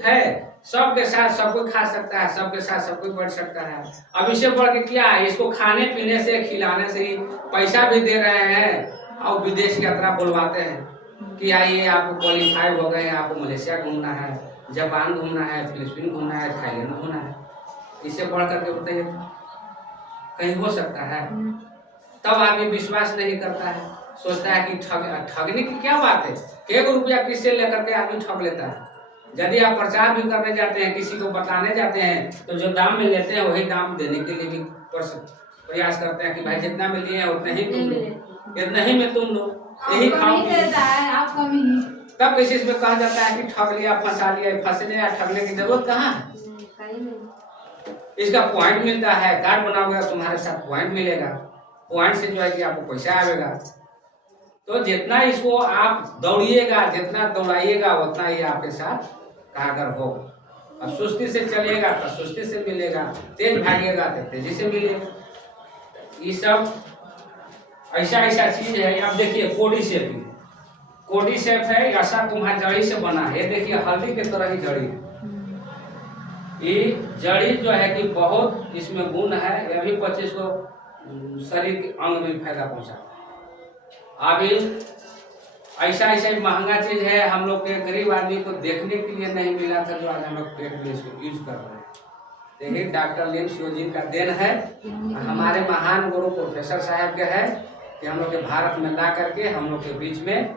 है, सबके साथ सब कोई खा सकता है, सबके साथ सब कोई बैठ सकता है। अब इससे बढ़ के क्या है, इसको खाने पीने से खिलाने से ही पैसा भी दे रहे हैं और विदेश की यात्रा बुलवाते हैं कि आइए आपको क्वालिफाइड हो गए हैं, आपको मलेशिया घूमना है, जापान घूमना है, फिलिपीन घूमना है, थाईलैंड घूमना है। इससे बढ़ करके बताइए कहीं हो सकता है? तब आदमी विश्वास नहीं करता है, सोचता है कि ठगने की क्या बात है, 1 रुपया किससे लेकर के आदमी ठग लेता है। यदि आप प्रचार भी करने जाते हैं, किसी को बताने जाते हैं, तो जो दाम में लेते हैं वही दाम देने के लिए भी प्रयास करते हैं कि भाई जितना में लिए हैं उतना ही तुम लो, इतना ही में तुम लो, यही खाओ। तब किसी में कहा जाता है कि ठग लिया, फंसा लिया। फंसने या ठगने की जरूरत कहाँ है? इसका पॉइंट मिलता है, कार्ड बनाओगे तुम्हारे साथ पॉइंट मिलेगा, पॉइंट से जो है कि आपको पैसा आएगा। तो जितना इसको आप दौड़िएगा, जितना दौड़ाइएगा उतना ही आपके साथ कारगर हो। अब सुस्ती से चलिएगा तो सुस्ती से मिलेगा, तेज भागिएगा तो तेजी से मिलेगा। ये सब ऐसा ऐसा चीज है। अब देखिए कोडी शेप है, ऐसा तुम्हारा जड़ी से बना है। देखिए हल्दी की तरह ही जड़ी है। ये जड़ी जो है कि बहुत इसमें गुण है, यह भी 25 को शरीर के अंग में फायदा पहुंचाता है। अभी ऐसा ऐसा महंगा चीज है, हम लोग के गरीब आदमी को देखने के लिए नहीं मिला था, जो आज हम लोग पेट में इसको यूज कर रहे हैं। देखिए डॉक्टर लिन शिवजी का देन है, हमारे महान गुरु प्रोफेसर साहब के है कि हम लोग के भारत में ला करके हम लोग के बीच में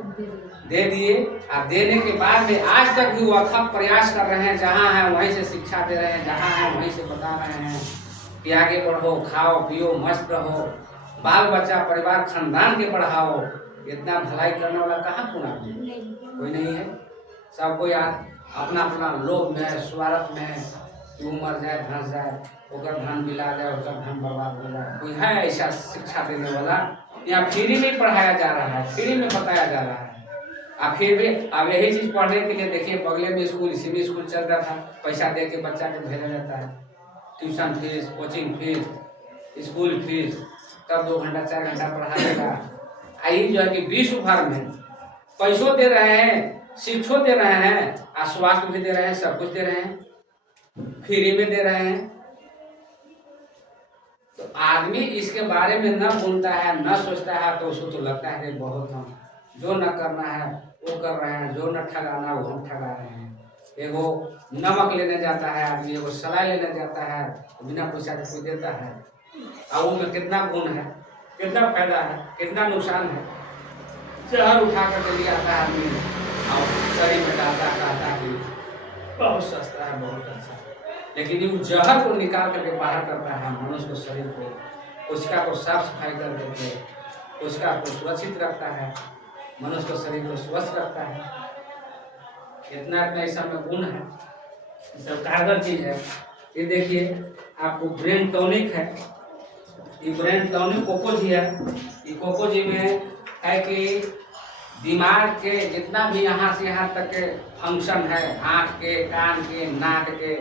दे दिए। और देने के बाद में आज तक भी वो अथक प्रयास कर रहे हैं, जहाँ है वहीं से शिक्षा दे रहे हैं, जहाँ है वहीं से बता रहे हैं कि आगे बढ़ो, खाओ पियो, मस्त रहो, बाल बच्चा परिवार खानदान के बढ़ाओ। इतना भलाई करने वाला कहाँ कोई नहीं है। सब कोई अपना अपना लोभ में है, स्वार्थ में है कि वो मर जाए, धंस जाए, ओकर धन मिला जाए, ओकर धन बर्बाद हो जाए। कोई है ऐसा शिक्षा देने वाला? यहाँ फ्री में पढ़ाया जा रहा है, फ्री में बताया जा रहा है। अब फिर भी अब यही चीज पढ़ने के लिए देखिए बगले में स्कूल, इसी में स्कूल चल रहा था, पैसा दे के बच्चा के भेजा जाता है, tuition fees, coaching fees, school fees, तब 2 घंटा 4 घंटा पढ़ाएगा। आई जो है कि विश्व भर में पैसों दे रहे हैं, शिक्षो दे रहे हैं, स्वास्थ्य भी दे रहे हैं, सब कुछ दे रहे हैं, फ्री में दे रहे हैं। तो आदमी इसके बारे में न बोलता है, न सोचता है, तो उसको तो लगता है कि बहुत हम जो न करना है वो कर रहे हैं, जो न ठगाना वो हम ठगा रहे हैं। एगो नमक लेने जाता है आदमी, एगो सलाई लेने जाता है, बिना पैसा के कोई देता है, और वो में कितना गुण है, कितना फायदा है, कितना नुकसान है। जहर उठा कर ले आता है आदमी और शरीर में डालता है कि बहुत सस्ता है, बहुत अच्छा है। लेकिन ये जहर को निकाल करके बाहर करता है मनुष्य को, शरीर को, कोशिका को साफ सफाई कर देते, कोशिका को सुरक्षित रखता है, मनुष्य को शरीर को स्वस्थ रखता है। इतना इतना ऐसा में गुण है, सब कारगर चीज है। ये देखिए आपको ब्रेन टॉनिक है, ये ब्रेन टॉनिक कोकोजी है। ये कोकोजी में है कि दिमाग के जितना भी यहाँ से यहाँ तक के फंक्शन है, आँख के, कान के, नाक के,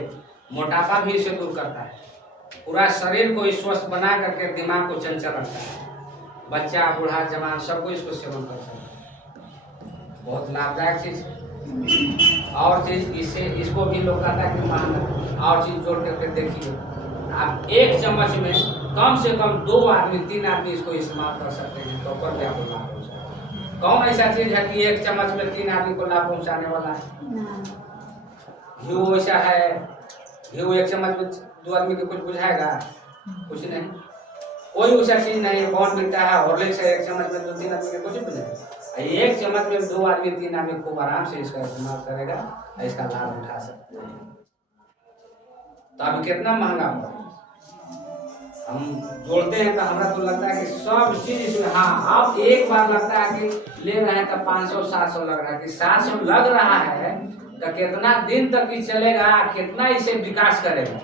मोटापा भी इसे दूर करता है। पूरा शरीर को स्वस्थ बना करके दिमाग को चंचल रखता है। बच्चा, बूढ़ा, जवान सबको इसको सेवन कर सकता है, बहुत लाभदायक चीज है। और चीज इससे इसको भी लोग कहता है कि महंगा, और चीज जोड़ करके देखिए आप 1 चम्मच में कम से कम 2 आदमी 3 आदमी इसको इस्तेमाल कर सकते हैं, तो ऊपर भी आपको लाभ पहुँचाए। कौन ऐसा चीज है कि 1 चम्मच में 3 आदमी को लाभ पहुँचाने वाला है? घी वैसा है, घी 1 चम्मच में 2 आदमी को कुछ बुझाएगा? कुछ नहीं, कोई वैसा चीज नहीं है। कौन मिलता है हॉर्लिक्स है, 1 चम्मच में 2-3 आदमी को कुछ बुझाएगा? 1 चम्मच में 2 आदमी 3 आदमी खूब आराम से इसका इस्तेमाल करेगा, इसका लाभ उठा सकते हैं। तो अभी कितना महंगा पड़ा, हम जोड़ते हैं तो हमारा तो लगता है कि सब चीज इसमें, हाँ अब एक बार लगता है कि ले रहे हैं तो 500-700 लग रहा है, कि 700 लग रहा है तो कितना दिन तक ही चलेगा, कितना इसे विकास करेगा,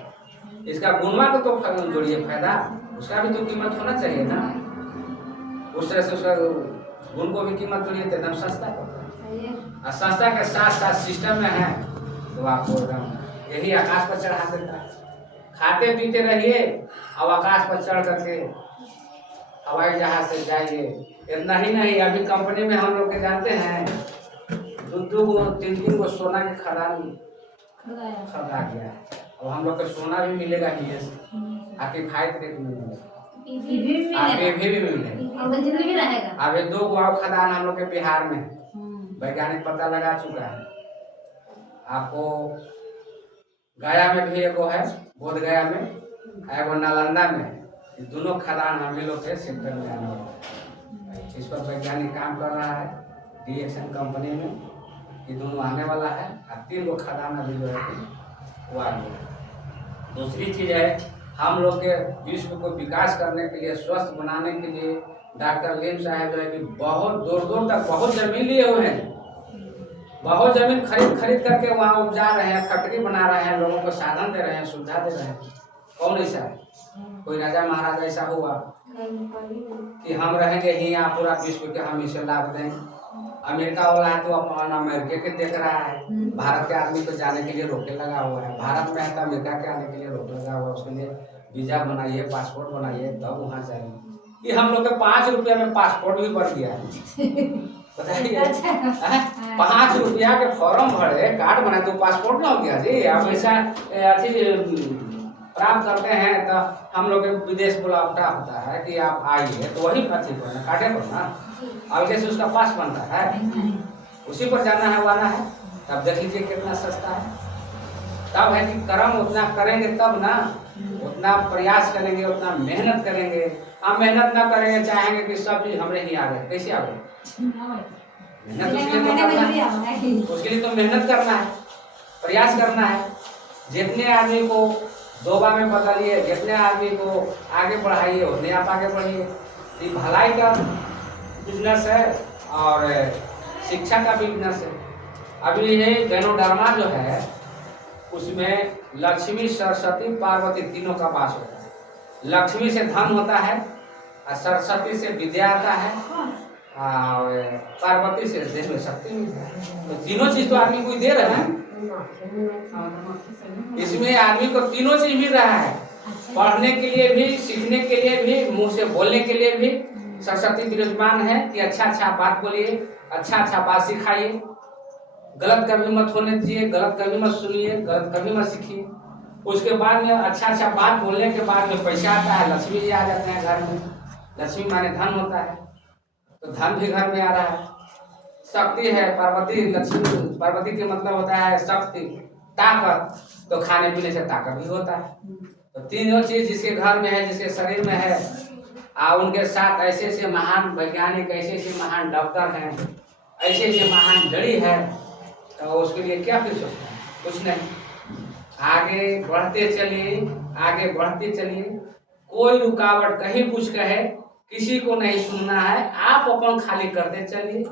इसका गुणवा को तो जोड़िए फायदा, उसका भी तो कीमत होना चाहिए ना। उस तरह से उसका गुण को भी कीमत जोड़िए तो एकदम सस्ता पड़ता है। और सस्ता के साथ साथ सिस्टम में है तो आपको एकदम यही आकाश पर चढ़ा देता है। खाते पीते रहिए और आकाश पर चढ़ करके हवाई जहाज से जाइए। इतना ही नहीं, अभी कंपनी में हम लोग के जानते हैं 2-2 को 3-3 को सोना के खदान खबरा गया है। और हम लोग को सोना भी मिलेगा ही है, आपकी फाइट रेट में मिलेगा, आपके भी मिलेगा। अब ये 2 गो खदान हम लोग के बिहार में वैज्ञानिक पता लगा चुका है। आपको गया में भी एगो है, बोध गया में, एगो नालंदा में। ये दोनों खदान हम लोग के सेक्टर में आने वाला है। इस पर वैज्ञानिक काम कर रहा है DXN कंपनी में। ये दोनों आने वाला है और 3 गो खदान अभी जो है वो आएंगे। दूसरी चीज है, हम लोग के विश्व को विकास करने के लिए, स्वस्थ बनाने के लिए डॉक्टर लीम साहब जो है कि बहुत दूर दूर तक बहुत जमीन लिए हुए हैं, बहुत जमीन खरीद करके वहाँ उपजा रहे हैं, फैक्ट्री बना रहे हैं, लोगों को साधन दे रहे हैं, सुविधा दे रहे हैं। कौन ऐसा है? कोई राजा महाराजा ऐसा हुआ कि हम रहेंगे ही यहाँ पूरा विश्व के हम इसे लाभ देंगे? अमेरिका वाला है तो अपन अमेरिका के देख रहा है, भारत के आदमी को जाने के लिए रोके लगा हुआ है। भारत में है तो अमेरिका के आने के लिए रोक लगा हुआ है, उसके लिए वीजा बनाइए, पासपोर्ट बनाइए, तब वहाँ जाइए। ये हम लोग के 5 रुपया में पासपोर्ट भी बढ़ गया है, बताइए। 5 रुपया के फॉर्म भरे, कार्ड बनाए तो पासपोर्ट ना हो गया जी। आप ऐसा अथी प्राप्त करते हैं तो हम लोग के विदेश बुलावटा होता है कि आप आइए, तो वही अथी पर काटे पर ना अलगे से उसका पास बनता है, उसी पर जाना है, वाना है। तब देख लीजिए कितना सस्ता है। तब है कि कर्म उतना करेंगे तब ना, उतना प्रयास करेंगे, उतना मेहनत करेंगे। हम मेहनत ना करेंगे, चाहेंगे कि सब चीज हमरे ही आ गए, कैसे आ गए? मेहनत उसके लिए तो मेहनत करना है, प्रयास करना है। जितने आदमी को दोबा में बदलिए, जितने आदमी को आगे बढ़ाइए, उतने आप आगे बढ़िए। ये भलाई का बिजनेस है और शिक्षा का बिजनेस है। अभी ये गैनोडर्मा जो है उसमें लक्ष्मी, सरस्वती, पार्वती तीनों का वास होता है। लक्ष्मी से धन होता है और सरस्वती से विद्या आता है और पार्वती से देह में शक्ति मिलता है। तो तीनों चीज तो आदमी को दे रहे हैं, इसमें आदमी को तीनों चीज मिल रहा है। पढ़ने के लिए भी, सीखने के लिए भी, मुंह से बोलने के लिए भी सरस्वती विराजमान है कि अच्छा बात बोलिए, अच्छा बात सिखाइए, गलत कभी मत होने दीजिए, गलत कभी मत सुनिए, गलत कभी मत सीखिए। उसके बाद में अच्छा बात बोलने के बाद में पैसा आता है, लक्ष्मी जी आ जाते हैं घर में। लक्ष्मी माने धन होता है, तो धन भी घर में आ रहा है। शक्ति है, पार्वती, लक्ष्मी, पार्वती के मतलब होता है शक्ति, ताकत, तो खाने पीने से ताकत भी होता है। तो तीनों चीज जिसके घर में है, जिसके शरीर में है, उनके साथ ऐसे महान वैज्ञानिक, ऐसे महान डॉक्टर हैं, ऐसे महान जड़ी है, तो उसके लिए क्या फिर सोचना है? कुछ नहीं। आगे बढ़ते चलिए, आगे बढ़ते चलिए। कोई रुकावट कहीं कुछ कहे, किसी को नहीं सुनना है, आप अपन खाली करते चलिए।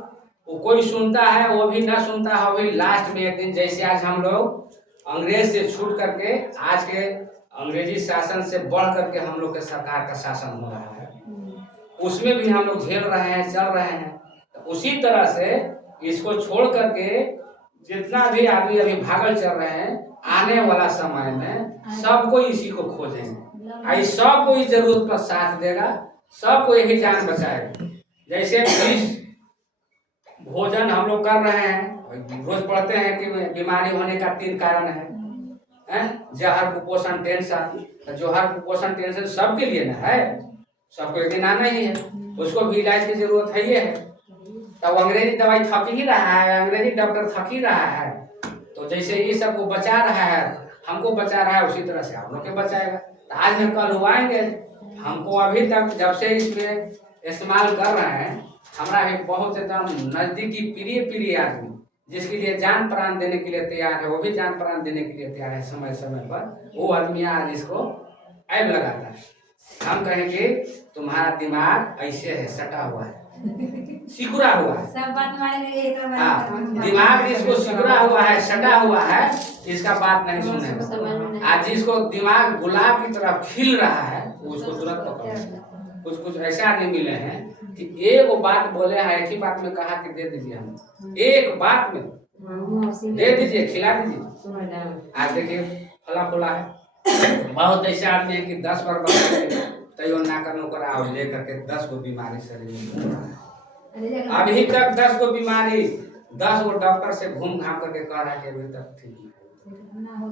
वो कोई सुनता है, वो भी ना सुनता है, वो भी लास्ट में एक दिन, जैसे आज हम लोग अंग्रेज से छूट करके आज के अंग्रेजी शासन से बढ़ करके हम लोग के सरकार का शासन हो रहा है, उसमें भी हम लोग झेल रहे हैं, चल रहे हैं। तो उसी तरह से इसको छोड़ करके जितना भी आदमी अभी भागल चल रहे हैं, आने वाला समय में सबको इसी को खोजेंगे। आई सबको इस जरूरत पर साथ देगा, सबको यही जान बचाएगा। जैसे भोजन हम लोग कर रहे हैं, रोज पढ़ते हैं कि बीमारी होने का 3 कारण है, जहर, कुपोषण, टेंशन। तो जहर, कुपोषण, टेंशन सबके लिए ना है, सबको एक दिन आना ही है, उसको भी इलाज की जरूरत है। ये है तब अंग्रेजी दवाई थक ही रहा है, अंग्रेजी डॉक्टर थक ही रहा है। तो जैसे ये सबको बचा रहा है, हमको बचा रहा है, उसी तरह से आप लोग के बचाएगा। तो आज में कल हुआएंगे। हमको अभी तक जब से इसमें इस्तेमाल कर रहे हैं, हमारा एक बहुत एकदम नजदीकी प्रिय आदमी, जिसके लिए जान प्राण देने के लिए तैयार है, वो भी जान प्राण देने के लिए तैयार है समय समय पर। वो आदमी आज इसको ऐब लगाता है। हम कहेंगे तुम्हारा दिमाग ऐसे है, सटा हुआ है, सिकुड़ा हुआ है, सब बात हाँ, दिमाग जिसको सिकुड़ा हुआ है, सटा हुआ है, इसका बात नहीं सुनेगा। आज जिसको दिमाग गुलाब की तरह खिल रहा है, उसको तुरंत पकड़। कुछ ऐसे आदमी मिले हैं कि एक बात बोले हैं, एक ही बात में कहा कि दे दीजिए, हम एक बात में दे दीजिए, खिला दीजिए। आज देखिए फला फुला है, बहुत ऐसे आदमी है कि 10 बार तैयो ना करने को आओ लेकर के 10 को बीमारी शरीर में। अभी तक 10 को बीमारी, 10 को डॉक्टर से घूम घाम करके कह रहा है कि अभी तक ठीक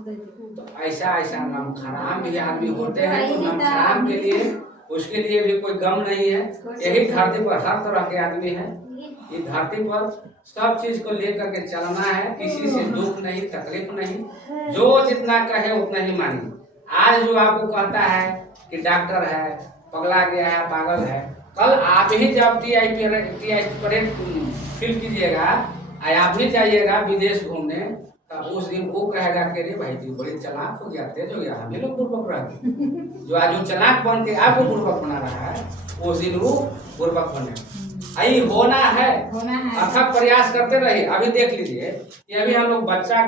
तो ऐसा ऐसा नामखराम भी आदमी होते हैं। तो नामखराम के लिए उसके लिए भी कोई गम नहीं है। यही धरती पर हर तरह के आदमी है। इस धरती पर सब चीज को लेकर के चलना है, किसी से दुख नहीं, तकलीफ नहीं। जो जितना कहे उतना ही मानिए। आज जो आपको कहता है कि डॉक्टर है, पगला गया है, पागल है, कल आप ही जब टीआई परेड फील कीजिएगा, आप ही जाइएगा विदेश घूमने, तो उस दिन वो कहेगा कि अरे भाई तू बड़ी चालाक हो गया, तेज हो गया, हमें लोग बुर्बक रह गए। जो आज वो चालाक बन के आपको बुर्बक बना रहा है, उस दिन वो बुर्बक बने। यही होना है, अथक प्रयास करते रहिए। अभी देख लीजिए कि अभी हम लोग बच्चा